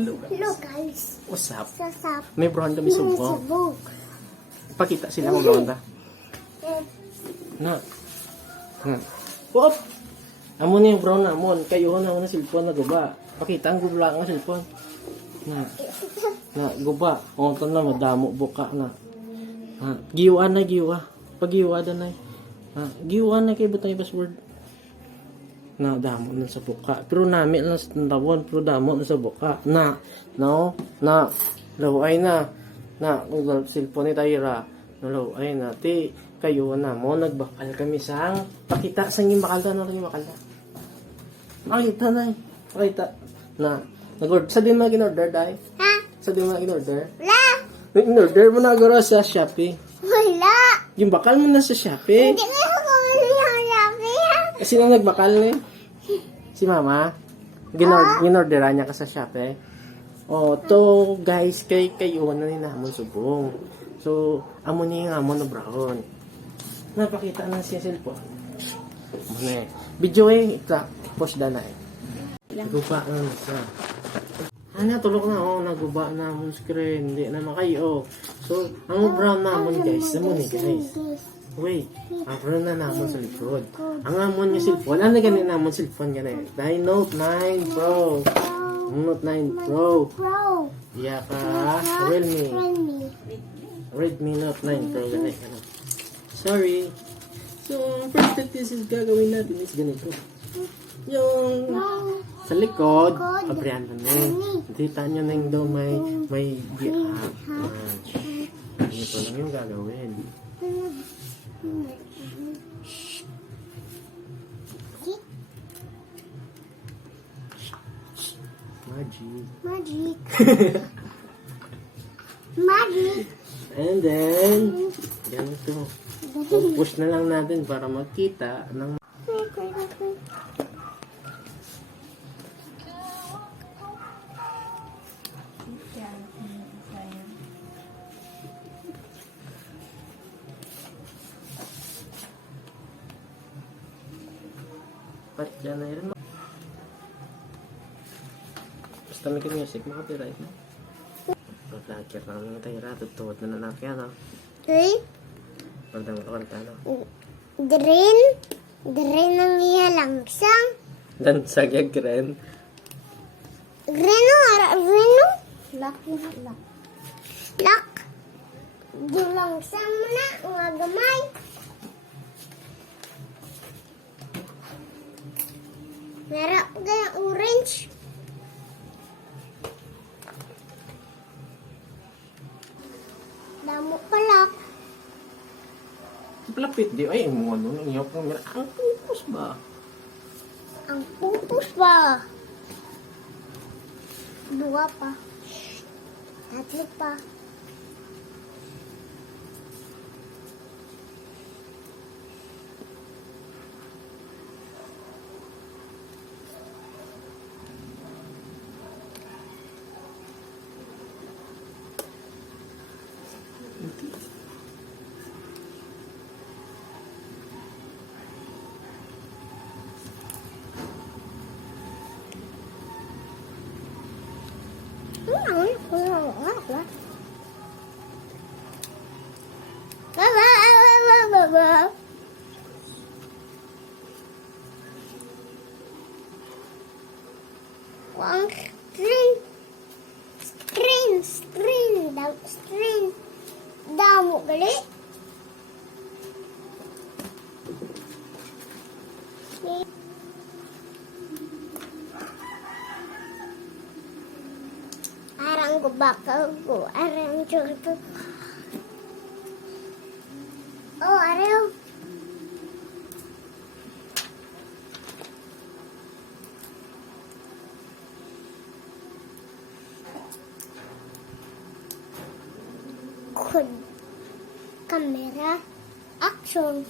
Hello Hello guys. guys. What's up? Sasap. May brown kami subong. Subok. Pakita sila kung brown. Na. Wop! Amo na yung brown namon. Kayo na ang cellphone na guba. Pakita ang gubla ang cellphone. Na guba. O ito na madamo buka na. Giwa na giwa. Pagiwa da na. Giwa na kay butang password. Na damo na sa buka. Pero nami lang sa tawon, pero damo na sa buka. Na laway na. Na kung cellphone ni Tayra. Nalaway na. Ti kayo na mo nagbakal kami sang pakita sang yung bakal na rin bakal. Pakita na. Pakita na. Sa din mga in-order dai? Ha? Sa din mga in-order? Wala. In-order mo na agora sa Shopee. Wala. Yung bakal mo na sa Shopee. Hindi ko yung Kasi nang nagbakal ni si Mama. Ginorderan niya ka sa Shopee. Oh, to guys, kayo na ni namon subong. So, amo ni nga mo na brown. Napakita na siya cellphone. Muna video ita post da na Guba na sa. Tulog na naguba na amon screen. Hindi na makayo. So, ang brown namon guys, amo ni guys. Wait, brown na namon sa likod. Ang amon yung cellphone, ano ganit namon cellphone ganit? Dahil Note 9 Pro. Note 9 Pro. Iya ka, Redmi Note 9 Pro ganit. Sorry. So, first step is gagawin natin is ganito. Yung sa likod, abrihan na nun. Kita nyo na yung daw may giap. Ganito lang yung gagawin. Magic. And then, ganito. Push na lang natin para makita ng dyan na yun. Basta may music, makapiright na. Mag-vlogger na mga tayra, tutuwad na nanak yan, ha? Okay. Pagdang kanta, no? Green ang iya langsang. Dan sagya green. Green o? Lock. Di langsang mo na, mga gamay. Meron kayang orange. Damo pala. Palapit di. Ay, mo ano nang iyok ng mira. Ang pupus ba? Ang pupus ba? Dua pa. Tatlo pa. Ang string. Damo gali. Arang ko bakal ko. Arang churto. Oh, araw. Camera. Action.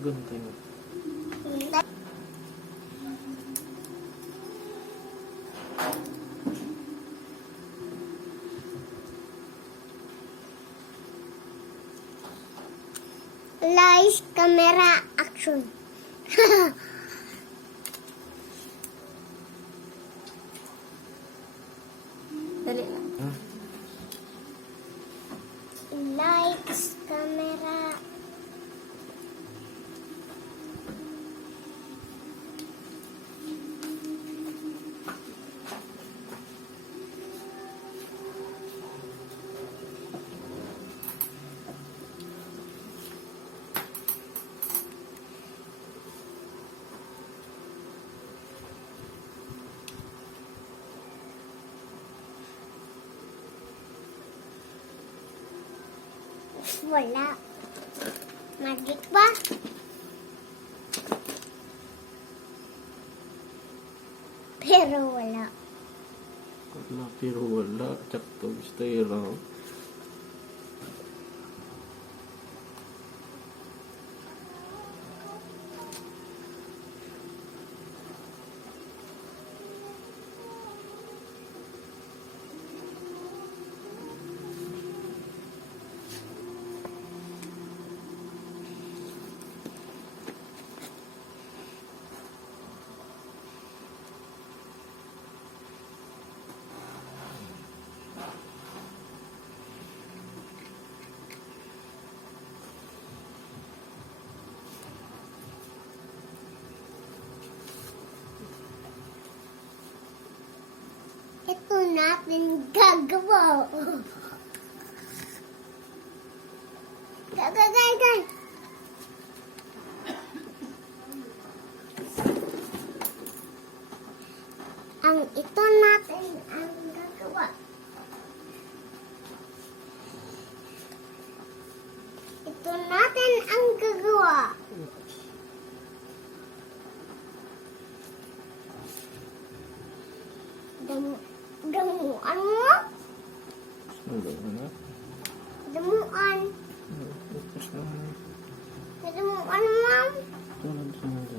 Gunting. Lights, camera, action. Dali lang. Lights, camera. Wala. Magic ba? Pero wala. Wala, pero wala. Tsakto, stay lang. Ito natin gagawa. Gagagay. Ang ito natin ang gagawa. Ito natin ang gagawa. Damuan mo? Ano na? Damuan. Tapos na. Damuan mo? Tulad sa mga.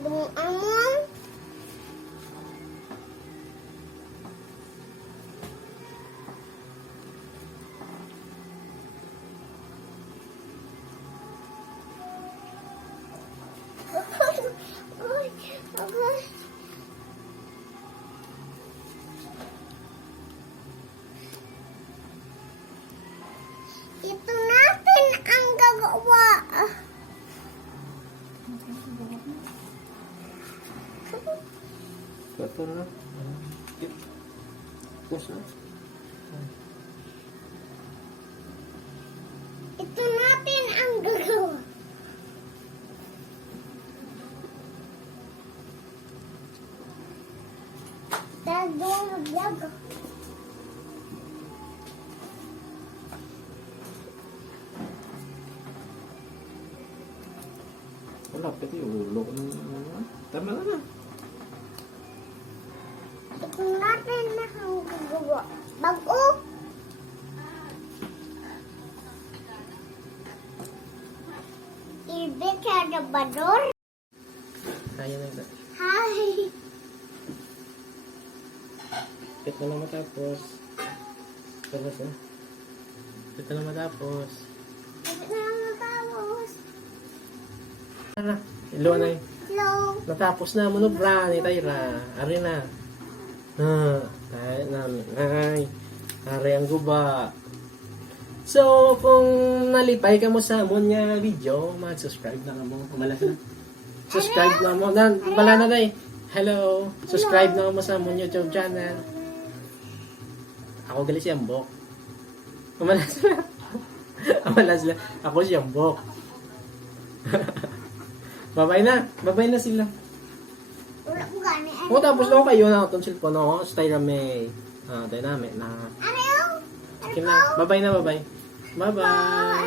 Damuan mo? Ito natin ang gagawa. Ito na. Tapos na. Ito natin ang gagawa. Tagong vlog. Wala, pati ulo. Tama na na. Ito natin na ang gagawa. Bago. Ibig sa dabador. Kaya na ito. Hi. Ito na matapos. Tapos na. Ito na matapos. Ito na ang matapos. Tara. Ilo na yun. Hello. Natapos na. Manubra ni Tyra. Ari na. Tayo namin. Ay. Ari ang guba. So, kung nalipay ka mo sa amon nga video, mag-subscribe na ka mo. Umalas na. Subscribe na mo. Bala na day. Hello. Subscribe na ka mo sa amon YouTube channel. Ako gali si Ambok. Umalas na. Umalas na. Ako si Ambok. Babay na. Babay na sila. Wala ko gani. O tapos lang kayo na itong cellphone ako. Styra May. Dynamic na. Ariyo! Okay na. Bye-bye na, bye-bye. Bye-bye.